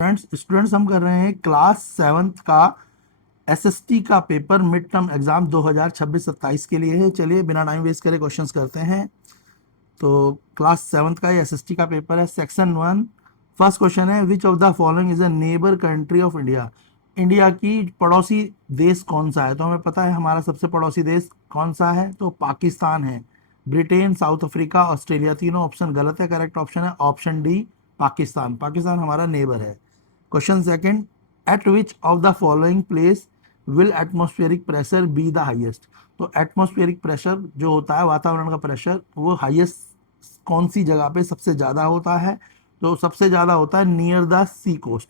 Students हम कर रहे हैं क्लास 7th का एसएसटी का पेपर मिड टर्म एग्जाम 2026-27 के लिए है। चलिए बिना टाइम वेस्ट करे क्वेश्चंस करते हैं। तो क्लास 7th का एसएसटी का पेपर है। सेक्शन 1 फर्स्ट क्वेश्चन है, विच of the following is a neighbour country of India. India की पड़ोसी देश कौन सा है? तो हमें पता है हमारा सबसे पड़ोसी देश कौन सा है, तो पाकिस्तान है। ब्रिटेन, साउथ अफ्रीका, ऑस्ट्रेलिया, तीनों ऑप्शन गलत है। करेक्ट ऑप्शन है ऑप्शन डी, पाकिस्तान। पाकिस्तान हमारा नेबर है। Question second, eight which of the following place will atmospheric pressure be the highest. तो एटमॉस्फेरिक प्रेशर जो होता है, वातावरण का प्रेशर, वो हाईएस्ट कौन सी जगह पे सबसे ज़्यादा होता है? तो सबसे ज़्यादा होता है नियर द सी कोस्ट,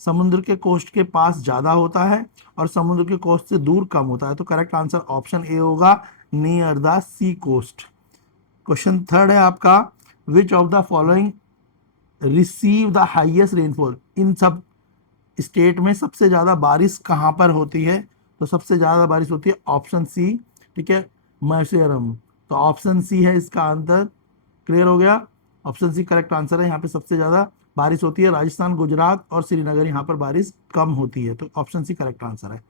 समुद्र के कोस्ट के पास ज़्यादा होता है और समुद्र के कोस्ट से दूर कम होता है। तो करेक्ट आंसर ऑप्शन ए होगा, near the sea coast. Question third है आपका, which of the following receive the highest rainfall. इन सब स्टेट में सबसे ज़्यादा बारिश कहाँ पर होती है? तो सबसे ज़्यादा बारिश होती है ऑप्शन सी, ठीक है, मैसूरम। तो ऑप्शन सी है इसका आंसर। क्लियर हो गया? ऑप्शन सी करेक्ट आंसर है। यहाँ पे सबसे ज़्यादा बारिश होती है राजस्थान, गुजरात और श्रीनगर, यहाँ पर बारिश कम होती है। तो ऑप्शन सी करेक्ट आंसर है।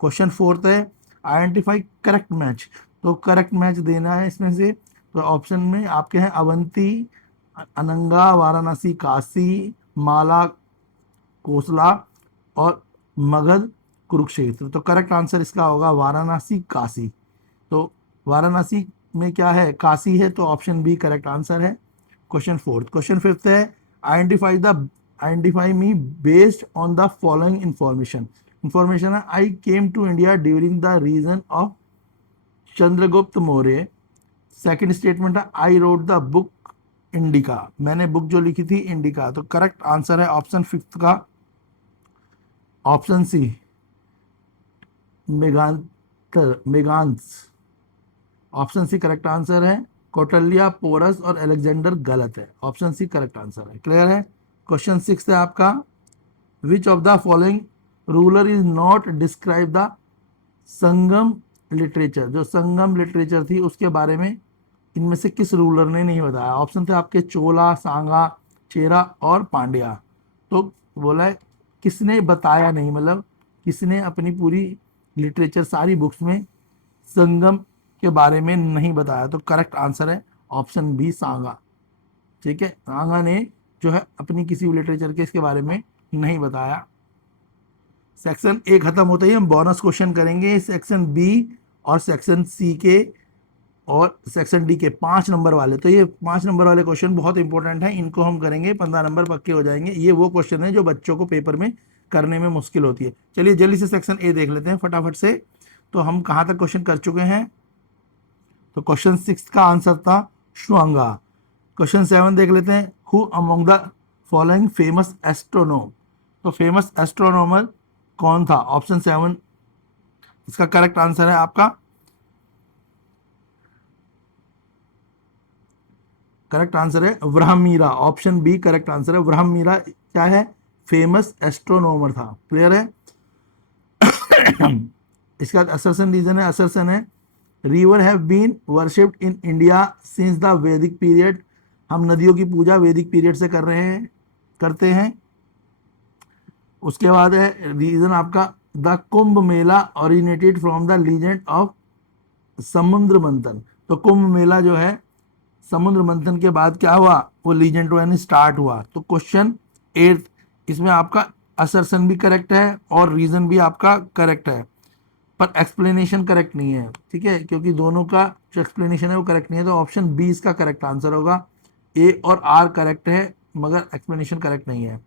क्वेश्चन फोर्थ है, आइडेंटिफाई करेक्ट मैच। तो करेक्ट मैच देना है इसमें से। तो ऑप्शन में आपके हैं अवंती, अनंगा, वाराणसी, काशी, माला, कोसला और मगध, कुरुक्षेत्र। तो करेक्ट आंसर इसका होगा वाराणसी, काशी। तो वाराणसी में क्या है? काशी है। तो ऑप्शन बी करेक्ट आंसर है। Question fourth. क्वेश्चन फिफ्थ है, identify me based on the following information. Information है, I came to India during the reign of Chandragupta Maurya. Second statement है, I wrote the book Indica. मैंने book जो लिखी थी Indica. तो correct answer है option fifth का, option C, Megasthenes. Option C correct answer है। कौटल्या, पोरस और अलेक्जेंडर गलत है। ऑप्शन सी करेक्ट आंसर है। क्लियर है? क्वेश्चन सिक्स है आपका, which of the following ruler is not describe the Sangam literature. जो संगम लिटरेचर थी उसके बारे में इनमें से किस रूलर ने नहीं बताया? ऑप्शन थे आपके चोला, सांगा, चेरा और पांड्या। तो बोला है किसने बताया नहीं, मतलब किसने अपनी पूरी लिटरेचर, सारी बुक्स में संगम के बारे में नहीं बताया। तो करेक्ट आंसर है ऑप्शन बी, सांगा। ठीक है, सांगा ने जो है अपनी किसी भी लिटरेचर के इसके बारे में नहीं बताया। सेक्शन ए खत्म होते ही हम बोनस क्वेश्चन करेंगे सेक्शन बी और सेक्शन सी के और सेक्शन डी के 5 नंबर वाले। तो ये 5 नंबर वाले क्वेश्चन बहुत इंपॉर्टेंट हैं, इनको हम करेंगे, 15 नंबर पक्के हो जाएंगे। ये वो क्वेश्चन है जो बच्चों को पेपर में करने में मुश्किल होती है। चलिए जल्दी से सेक्शन ए देख लेते हैं फटाफट से। तो हम कहाँ तक क्वेश्चन कर चुके हैं? तो क्वेश्चन 6 का आंसर था शुआंगा। क्वेश्चन 7 देख लेते हैं, who among the following famous astronomer. तो फेमस एस्ट्रोनॉमर कौन था? ऑप्शन 7 इसका करेक्ट आंसर है आपका। करेक्ट आंसर है व्राहमीरा। ऑप्शन बी करेक्ट आंसर है। व्राहमीरा क्या है? फेमस एस्ट्रोनॉमर था। क्लियर है? इसका असर्शन रीजन है, असर्शन है, river have been worshipped in India since the Vedic period. हम नदियों की पूजा वैदिक पीरियड से कर रहे हैं, करते हैं। उसके बाद है रीजन आपका, the Kumbh Mela originated from the legend of समुद्र मंथन। तो कुंभ मेला जो है समुद्र मंथन के बाद क्या हुआ? वो लीजेंड यानी स्टार्ट हुआ। तो क्वेश्चन 8 इसमें आपका असर्शन भी करेक्ट है और रीजन भी आपका करेक्ट है, पर एक्सप्लेनेशन करेक्ट नहीं है। ठीक है, क्योंकि दोनों का जो एक्सप्लेनेशन है वो करेक्ट नहीं है। तो ऑप्शन बी इसका करेक्ट आंसर होगा। ए और आर करेक्ट है मगर एक्सप्लेनेशन करेक्ट नहीं है।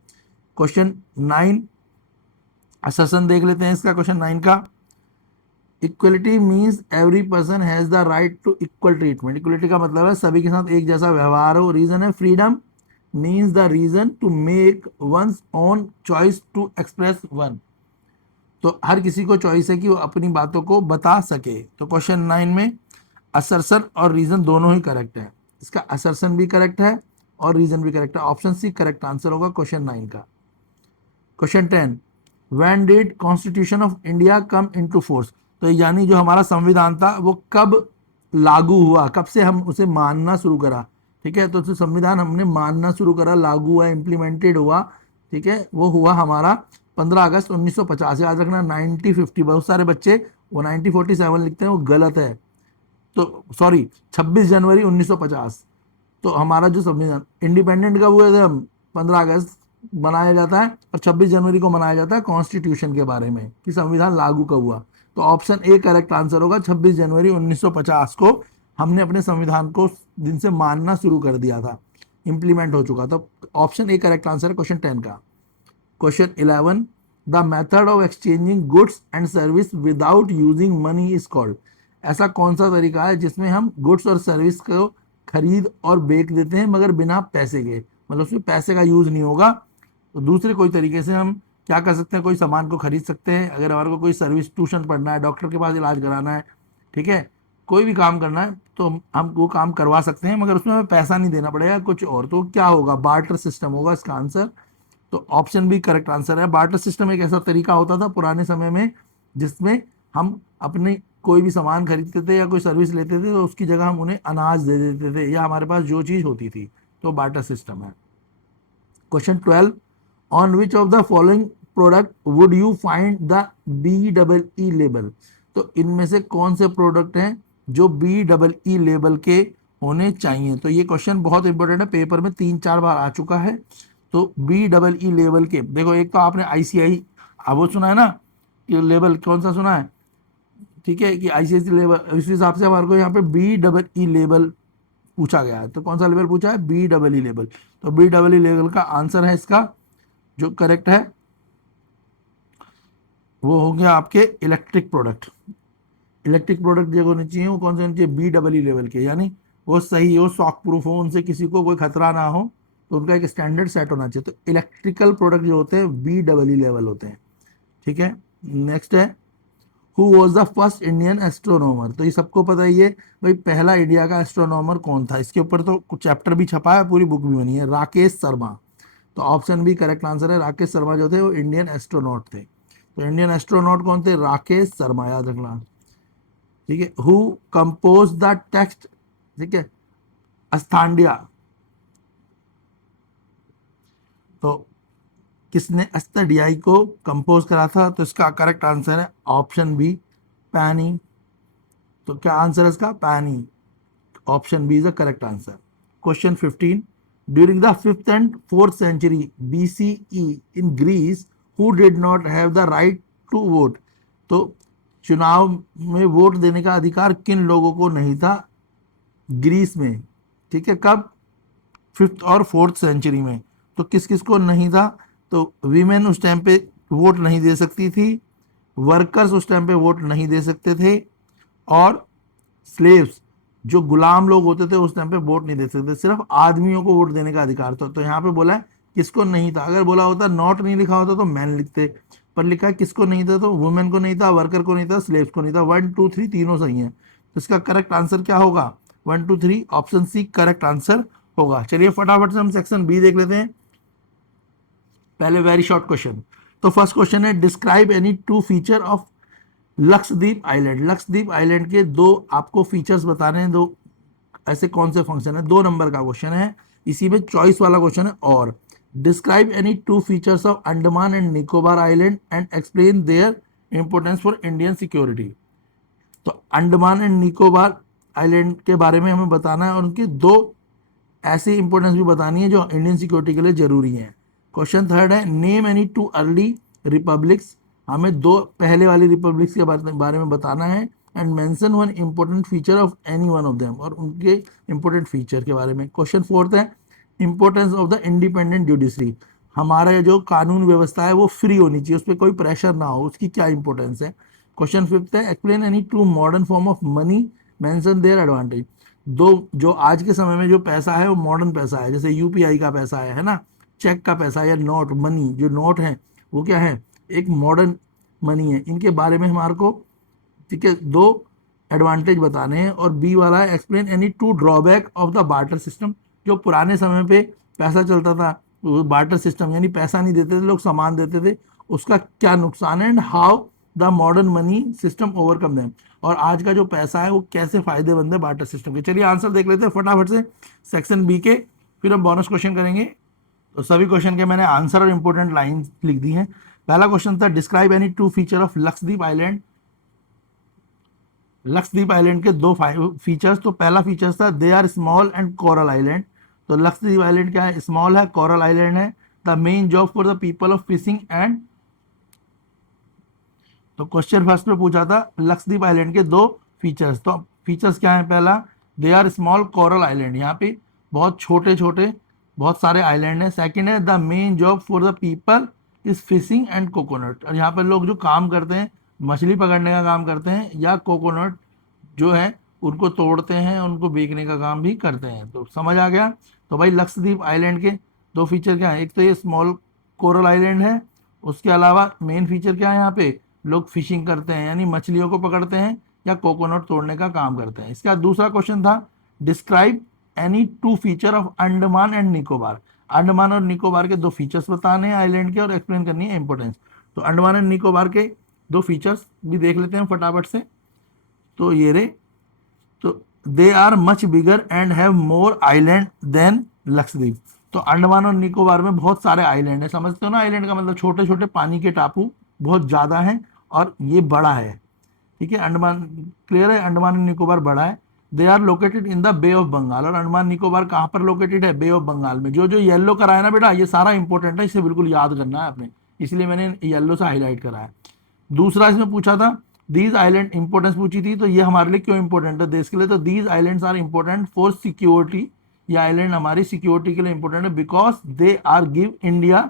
क्वेश्चन 9 असर्शन देख लेते हैं इसका। क्वेश्चन 9 का, equality means every person has the right to equal treatment. Equality का मतलब है सभी के साथ एक जैसा व्यवहार हो। रीजन है, freedom means the reason to make one's own choice to express one. तो हर किसी को चॉइस है कि वो अपनी बातों को बता सके। तो क्वेश्चन 9 में असर्शन और रीजन दोनों ही करेक्ट है। इसका असर्शन भी करेक्ट है और रीजन भी करेक्ट है। ऑप्शन सी करेक्ट आंसर होगा क्वेश्चन 9 का। Question 10, when did constitution of India come into force. तो यानी जो हमारा संविधान था वो कब लागू हुआ, कब से हम उसे मानना शुरू करा। ठीक है, तो संविधान हमने मानना शुरू करा, लागू हुआ, इम्प्लीमेंटेड हुआ ठीक है, वो हुआ हमारा 15 अगस्त 1950। याद रखना 1950, बहुत सारे बच्चे वो 1947 लिखते हैं, वो गलत है। तो सॉरी, 26 जनवरी 1950। तो हमारा जो संविधान इंडिपेंडेंट कब हुए थे हम, 15 अगस्त मनाया जाता है, और 26 जनवरी को मनाया जाता है कॉन्स्टिट्यूशन के बारे में कि संविधान लागू कब हुआ। तो ऑप्शन ए करेक्ट आंसर होगा, 26 जनवरी 1950 को हमने अपने संविधान को दिन से मानना शुरू कर दिया था, इंप्लीमेंट हो चुका था। ऑप्शन ए करेक्ट आंसर है क्वेश्चन 10 का। Question 11, the method of exchanging goods and service without using money is called. ऐसा कौन सा तरीका है जिसमें हम गुड्स और सर्विस को खरीद और बेच देते हैं मगर बिना पैसे के, मतलब उसमें पैसे का यूज नहीं होगा। तो दूसरे कोई तरीके से हम क्या कर सकते हैं, कोई सामान को खरीद सकते हैं, अगर हमारे को कोई सर्विस, ट्यूशन पढ़ना है, डॉक्टर के पास इलाज कराना है, ठीक है, कोई भी काम करना है, तो हम वो काम करवा सकते हैं मगर उसमें हमें पैसा नहीं देना पड़ेगा कुछ और। तो क्या होगा, बार्टर सिस्टम होगा इसका आंसर। तो ऑप्शन बी करेक्ट आंसर है। बार्टर सिस्टम एक ऐसा तरीका होता था पुराने समय में जिसमें हम अपने कोई भी सामान खरीदते थे या कोई सर्विस लेते थे, तो उसकी जगह हम उन्हें अनाज दे देते थे या हमारे पास जो चीज़ होती थी, तो बार्टर सिस्टम है। Question 12, on which of the following product would you find the BEE label. तो इनमें से कौन से प्रोडक्ट हैं जो BEE लेबल के होने चाहिए। तो ये क्वेश्चन बहुत इंपॉर्टेंट है, पेपर में 3-4 बार आ चुका है। तो BEE लेवल के देखो, एक तो आपने ICI वो सुना है ना, कि लेवल कौन सा सुना है, ठीक है, कि ICIC लेवल, इस हिसाब से हमारे को यहाँ पे BEE लेवल पूछा गया है। तो कौन सा लेवल पूछा है, BEE लेवल। तो BEE लेवल का आंसर है इसका जो करेक्ट है वो हो गया आपके इलेक्ट्रिक प्रोडक्ट। इलेक्ट्रिक प्रोडक्ट जो होने चाहिए वो कौन से होने चाहिए, BEE लेवल के, यानी वो सही हो, शॉक प्रूफ हो, उनसे किसी को कोई खतरा ना हो, तो उनका एक स्टैंडर्ड सेट होना चाहिए। तो इलेक्ट्रिकल प्रोडक्ट जो होते हैं BEE लेवल होते हैं, ठीक है। नेक्स्ट है, who was the first Indian astronomer. तो ये सबको पता ही है भाई, पहला इंडिया का एस्ट्रोनॉमर कौन था, इसके ऊपर तो कुछ चैप्टर भी छपा है, पूरी बुक भी बनी है, राकेश शर्मा। तो ऑप्शन बी करेक्ट आंसर है, राकेश शर्मा जो थे वो इंडियन एस्ट्रोनॉट थे। तो इंडियन एस्ट्रोनॉट कौन थे, राकेश शर्मा, याद रखना, ठीक है। हु कंपोज द टेक्स्ट, ठीक है, अस्थांडिया। तो किसने अस्थाडियाई को कंपोज करा था, तो इसका करेक्ट आंसर है ऑप्शन बी, पैनी। तो क्या आंसर है इसका, penny. Option B is the correct answer. Question 15, during the 5th and 4th century BCE in Greece, who did not have the right to vote। तो चुनाव में vote देने का अधिकार किन लोगों को नहीं था ग्रीस में, ठीक है, कब, 5th और 4th सेंचुरी में। तो किस किस को नहीं था, तो वीमेन उस टाइम पे वोट नहीं दे सकती थी, वर्कर्स उस टाइम पे वोट नहीं दे सकते थे, और स्लेव्स जो गुलाम लोग होते थे उस टाइम पे वोट नहीं दे सकते, सिर्फ आदमियों को वोट देने का अधिकार था। तो यहाँ पे बोला है किसको नहीं था, अगर बोला होता नॉट नहीं लिखा होता तो मैन लिखते, पर लिखा है किसको नहीं था, तो वुमेन को नहीं था, वर्कर को नहीं था, स्लेव्स को नहीं था। 1 2 3 तीनों सही है, तो इसका करेक्ट आंसर क्या होगा, 1 2 3, ऑप्शन सी करेक्ट आंसर होगा। चलिए फटाफट से हम सेक्शन बी देख लेते हैं। पहले वेरी शॉर्ट क्वेश्चन। तो फर्स्ट क्वेश्चन है, describe any two feature of Lakshadweep island. Lakshadweep island के दो आपको फीचर्स बताने हैं, दो ऐसे कौन से फंक्शन है, 2 नंबर का क्वेश्चन है, इसी में चॉइस वाला क्वेश्चन है। और describe any two features of Andaman and Nicobar island and explain their importance for Indian security. तो अंडमान एंड निकोबार आइलैंड के बारे में हमें बताना है और उनकी दो ऐसी इंपोर्टेंस भी बतानी है जो इंडियन सिक्योरिटी के लिए जरूरी है। क्वेश्चन थर्ड है, name any too early republics. हमें दो पहले वाली रिपब्लिक्स के बारे में बताना है, and mention one important feature of any one of them, और उनके इंपॉर्टेंट फीचर के बारे में। क्वेश्चन फोर्थ है, importance of the independent judiciary. हमारा जो कानून व्यवस्था है वो फ्री होनी चाहिए, उस पर कोई प्रेशर ना हो, उसकी क्या इंपॉर्टेंस है। क्वेश्चन फिफ्थ है, explain any two modern form of money, mention their advantage. दो जो आज के समय में जो पैसा है वो मॉडर्न पैसा है, जैसे UPI का पैसा है ना, चेक का पैसा या नोट मनी, जो नोट है वो क्या है, एक मॉडर्न मनी है। इनके बारे में हमारे को, ठीक है, दो एडवांटेज बताने हैं। और बी वाला है, explain any to drawback of the barter system. जो पुराने समय पे पैसा चलता था, बार्टर सिस्टम यानी पैसा नहीं देते थे लोग, सामान देते थे, उसका क्या नुकसान है, and how the modern money system overcome them. और आज का जो पैसा है वो कैसे फायदेमंद है बार्टर सिस्टम के। चलिए आंसर देख लेते हैं फटाफट से सेक्शन बी के, फिर हम बोनस क्वेश्चन करेंगे। तो सभी क्वेश्चन के मैंने आंसर और इंपॉर्टेंट लाइन लिख दी हैं। पहला क्वेश्चन था describe any two feature of Lakshadweep island. Lakshadweep island के दो फीचर्स। तो पहला फीचर था they are small and coral island. तो लक्षद्वीप आइलैंड क्या है, स्मॉल है, कोरल आइलैंड है। The main job for the people of fishing and, तो क्वेश्चन फर्स्ट में पूछा था लक्षद्वीप आइलैंड के दो फीचर्स। तो फीचर्स क्या है, पहला they are small coral island, यहाँ पे बहुत छोटे छोटे बहुत सारे आइलैंड है। सेकंड है the main job for the people is fishing and coconut, और यहाँ पर लोग जो काम करते हैं मछली पकड़ने का काम करते हैं या कोकोनट जो है उनको तोड़ते हैं, उनको बेचने का काम भी करते हैं। तो समझ आ गया। तो भाई लक्षद्वीप आइलैंड के दो फीचर क्या है, एक तो ये स्मॉल कोरल आइलैंड है, उसके अलावा मेन फीचर क्या है, यहाँ पे लोग फिशिंग करते हैं यानी मछलियों को पकड़ते हैं या कोकोनट तोड़ने का काम करते हैं। इसका दूसरा क्वेश्चन था describe any two feature of Andaman and Nicobar. Andaman और निकोबार के दो फीचर्स बताने हैं आइलैंड के और एक्सप्लेन करनी है इंपॉर्टेंस। तो अंडमान एंड निकोबार के दो फीचर्स भी देख लेते हैं फटाफट से। तो ये रे, तो they are much bigger and have more island than Lakshadweep. तो अंडमान और निकोबार में बहुत सारे आइलैंड है, समझते हो ना, आइलैंड का मतलब छोटे छोटे पानी के टापू बहुत ज़्यादा हैं और ये बड़ा है। ठीक है, अंडमान क्लियर है, अंडमान एंड निकोबार बड़ा है। They are located in the bay of Bengal, और अंडमान निकोबार कहाँ पर लोकेटेड है, बे ऑफ बंगाल में। जो जो येलो करा है ना बेटा, ये सारा इंपॉर्टेंट है, इसे बिल्कुल याद करना है आपने, इसलिए मैंने येलो से हाईलाइट करा है। दूसरा इसमें पूछा था दीज आइलैंड, इंपॉर्टेंस पूछी थी, तो ये हमारे लिए क्यों इंपॉर्टेंट है देश के लिए, तो these islands are important for security. ये आइलैंड हमारी सिक्योरिटी के लिए इंपॉर्टेंट है because they are give India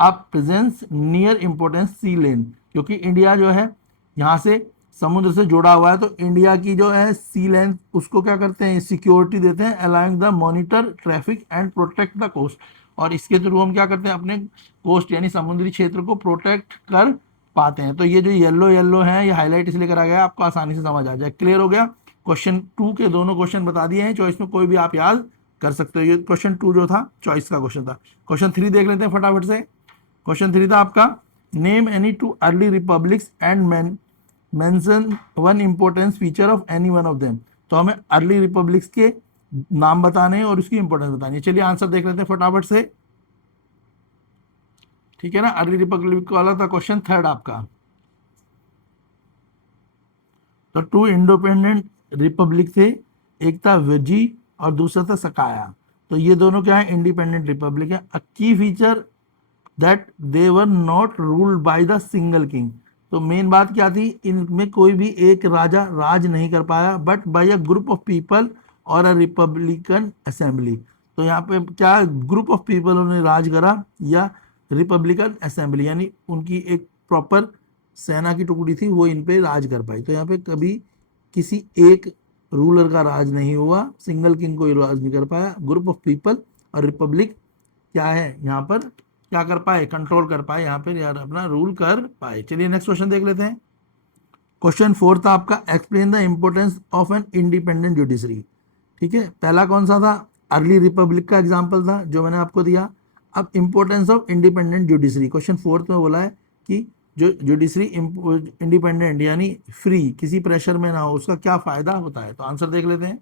a presence near importance sea lane, क्योंकि इंडिया जो है यहाँ से समुद्र से जुड़ा हुआ है, तो इंडिया की जो है सी लेन उसको क्या करते हैं, सिक्योरिटी देते हैं, allowing the monitor traffic and protect the coast. और इसके थ्रू हम क्या करते हैं, अपने कोस्ट यानी समुद्री क्षेत्र को प्रोटेक्ट कर पाते हैं। तो ये जो येलो येलो है ये हाईलाइट इसलिए करा गया है, आपको आसानी से समझ आ जाए। क्लियर हो गया। क्वेश्चन टू के दोनों क्वेश्चन बता दिए हैं, चॉइस में कोई भी आप याद कर सकते हो। ये क्वेश्चन टू जो था चॉइस का क्वेश्चन था। क्वेश्चन थ्री देख लेते हैं फटाफट से। क्वेश्चन थ्री था आपका name any too early republics and mention one importance feature of any one of them. तो हमें अर्ली रिपब्लिक्स के नाम बताने हैं और उसकी इंपॉर्टेंस बतानी है। चलिए आंसर देख लेते हैं फटाफट से। ठीक है ना, अर्ली रिपब्लिक वाला था क्वेश्चन थर्ड आपका। तो टू इंडिपेंडेंट रिपब्लिक थे, एक था विजी और दूसरा था सकाया। तो ये दोनों क्या है, इंडिपेंडेंट रिपब्लिक है। अ की feature that they were not ruled by the single king. तो मेन बात क्या थी, इनमें कोई भी एक राजा राज नहीं कर पाया, but by a group of people और अ रिपब्लिकन असेंबली। तो यहाँ पे क्या ग्रुप ऑफ पीपल उन्होंने राज करा या रिपब्लिकन असेंबली, यानी उनकी एक प्रॉपर सेना की टुकड़ी थी वो इन पे राज कर पाई। तो यहाँ पे कभी किसी एक रूलर का राज नहीं हुआ, सिंगल किंग कोई राज नहीं कर पाया, ग्रुप ऑफ पीपल और रिपब्लिक क्या है यहाँ पर क्या कर पाए, कंट्रोल कर पाए, यहाँ पे यार अपना रूल कर पाए। चलिए नेक्स्ट क्वेश्चन देख लेते हैं। क्वेश्चन फोर था आपका explain the importance of an independent judiciary. ठीक है, पहला कौन सा था, अर्ली रिपब्लिक का एग्जाम्पल था जो मैंने आपको दिया। अब importance of independent judiciary, question fourth में बोला है कि जो जुडिशरी इंडिपेंडेंट यानी फ्री, किसी प्रेशर में ना हो, उसका क्या फायदा होता है। तो आंसर देख लेते हैं।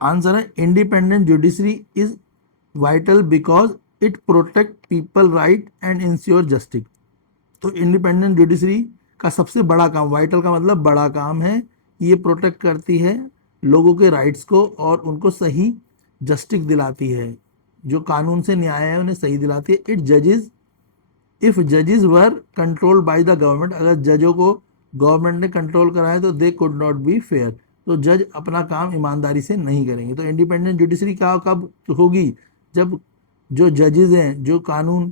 आंसर है independent judiciary is vital because it protect people right and ensure justice. तो इंडिपेंडेंट जुडिशरी का सबसे बड़ा काम, वाइटल का मतलब बड़ा काम है, ये प्रोटेक्ट करती है लोगों के राइट्स को और उनको सही जस्टिस दिलाती है, जो कानून से न्याय है उन्हें सही दिलाती है। इट जजेस इफ जजेस वर कंट्रोल्ड बाय द गवर्नमेंट, अगर जजों को गवर्नमेंट ने कंट्रोल करा है तो they could not be fair, तो जज अपना काम ईमानदारी से नहीं करेंगे। तो इंडिपेंडेंट जुडिशरी क्या कब होगी, जब जो जजेस हैं, जो कानून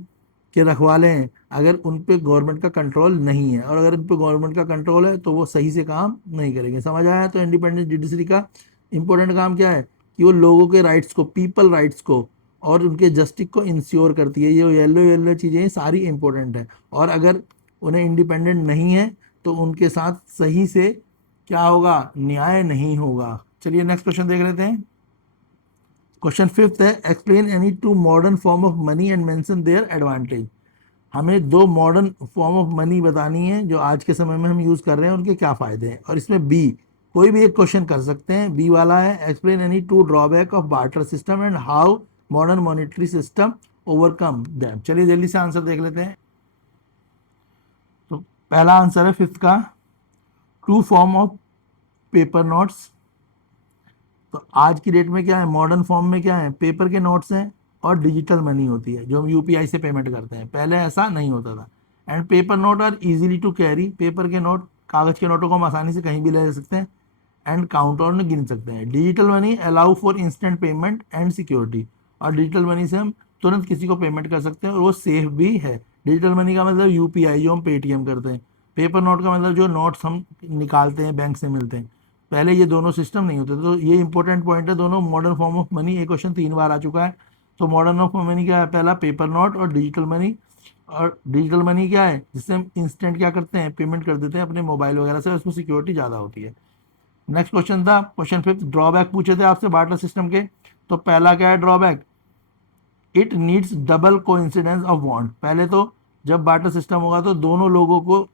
के रखवाले हैं, अगर उन पे गवर्नमेंट का कंट्रोल नहीं है, और अगर उन पे गवर्नमेंट का कंट्रोल है तो वो सही से काम नहीं करेंगे। समझ आया। तो इंडिपेंडेंट जुडिशरी का इंपॉर्टेंट काम क्या है कि वो लोगों के राइट्स को, पीपल राइट्स को और उनके जस्टिस को इंश्योर करती है। ये येलो येलो चीज़ें सारी इंपॉर्टेंट है, और अगर उन्हें इंडिपेंडेंट नहीं है तो उनके साथ सही से क्या होगा, न्याय नहीं होगा। चलिए नेक्स्ट क्वेश्चन देख लेते हैं। क्वेश्चन फिफ्थ है explain any two modern form of money and mention their advantage. हमें दो मॉडर्न फॉर्म ऑफ मनी बतानी है जो आज के समय में हम यूज़ कर रहे हैं, उनके क्या फ़ायदे हैं। और इसमें बी, कोई भी एक क्वेश्चन कर सकते हैं। बी वाला है explain any to drawback of barter system and how modern monetary system overcome them. चलिए जल्दी से आंसर देख लेते हैं। तो पहला आंसर है फिफ्थ का, two form of paper notes. तो आज की डेट में क्या है, मॉडर्न फॉर्म में क्या है, पेपर के नोट्स हैं और डिजिटल मनी होती है जो हम यूपीआई से पेमेंट करते हैं। पहले ऐसा नहीं होता था। And paper note are easily to carry, paper के नोट, कागज के नोटों को हम आसानी से कहीं भी ले जा सकते हैं एंड काउंट और गिन सकते हैं। Digital money allow for instant payment and security, और डिजिटल मनी से हम तुरंत किसी को पेमेंट कर सकते हैं और वो सेफ भी है। डिजिटल मनी का मतलब यूपीआई जो हम पेटीएम करते हैं, पेपर नोट का मतलब जो नोट्स हम निकालते हैं बैंक से मिलते हैं। पहले ये दोनों सिस्टम नहीं होते, तो ये इंपॉर्टेंट पॉइंट है। दोनों मॉडर्न फॉर्म ऑफ मनी, ये क्वेश्चन 3 बार आ चुका है। तो मॉडर्न ऑफ मनी क्या है, पहला पेपर नोट और डिजिटल मनी। और डिजिटल मनी क्या है, जिससे हम इंस्टेंट क्या करते हैं, पेमेंट कर देते हैं अपने मोबाइल वगैरह से, उसमें सिक्योरिटी ज़्यादा होती है। नेक्स्ट क्वेश्चन था क्वेश्चन फिफ्थ, ड्रॉबैक पूछे थे आपसे बार्टर सिस्टम के। तो पहला क्या है drawback, it needs double coincidence of want. पहले तो जब बार्टर सिस्टम होगा तो दोनों लोगों को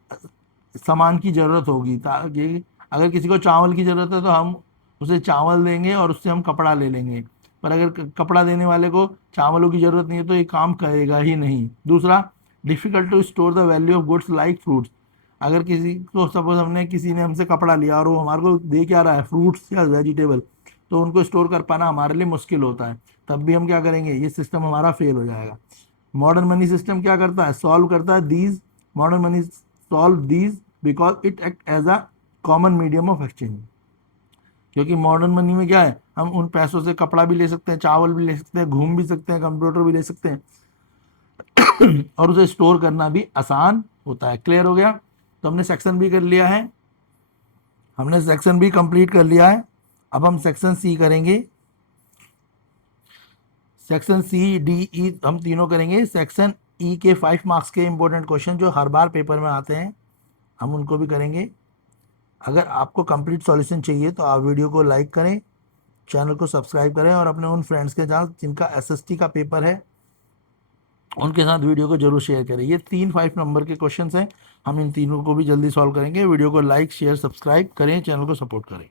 सामान की जरूरत होगी, ताकि अगर किसी को चावल की जरूरत है तो हम उसे चावल देंगे और उससे हम कपड़ा ले लेंगे। पर अगर कपड़ा देने वाले को चावलों की जरूरत नहीं है तो ये काम करेगा ही नहीं। दूसरा, difficult to store the value of goods like fruits. अगर किसी को, सपोज हमने, किसी ने हमसे कपड़ा लिया और वो हमारे को दे क्या रहा है, फ्रूट्स या वेजिटेबल, तो उनको स्टोर कर पाना हमारे लिए मुश्किल होता है। तब भी हम क्या करेंगे, ये सिस्टम हमारा फेल हो जाएगा। मॉडर्न मनी सिस्टम क्या करता है, सॉल्व करता है these, modern money solve these because it act as a common medium of exchange. क्योंकि मॉडर्न मनी में क्या है, हम उन पैसों से कपड़ा भी ले सकते हैं, चावल भी ले सकते हैं, घूम भी सकते हैं, कंप्यूटर भी ले सकते हैं और उसे स्टोर करना भी आसान होता है। क्लियर हो गया। तो हमने सेक्शन बी कर लिया है, हमने सेक्शन बी कंप्लीट कर लिया है। अब हम सेक्शन सी करेंगे। सेक्शन सी डी ई हम तीनों करेंगे। सेक्शन ई के 5 मार्क्स के इंपॉर्टेंट क्वेश्चन जो हर बार पेपर में आते हैं, हम उनको भी करेंगे। अगर आपको कंप्लीट सॉल्यूशन चाहिए तो आप वीडियो को लाइक करें, चैनल को सब्सक्राइब करें और अपने उन फ्रेंड्स के साथ जिनका एसएसटी का पेपर है उनके साथ वीडियो को जरूर शेयर करें। ये 5 नंबर के क्वेश्चंस हैं, हम इन तीनों को भी जल्दी सॉल्व करेंगे। वीडियो को लाइक शेयर सब्सक्राइब करें, चैनल को सपोर्ट करें।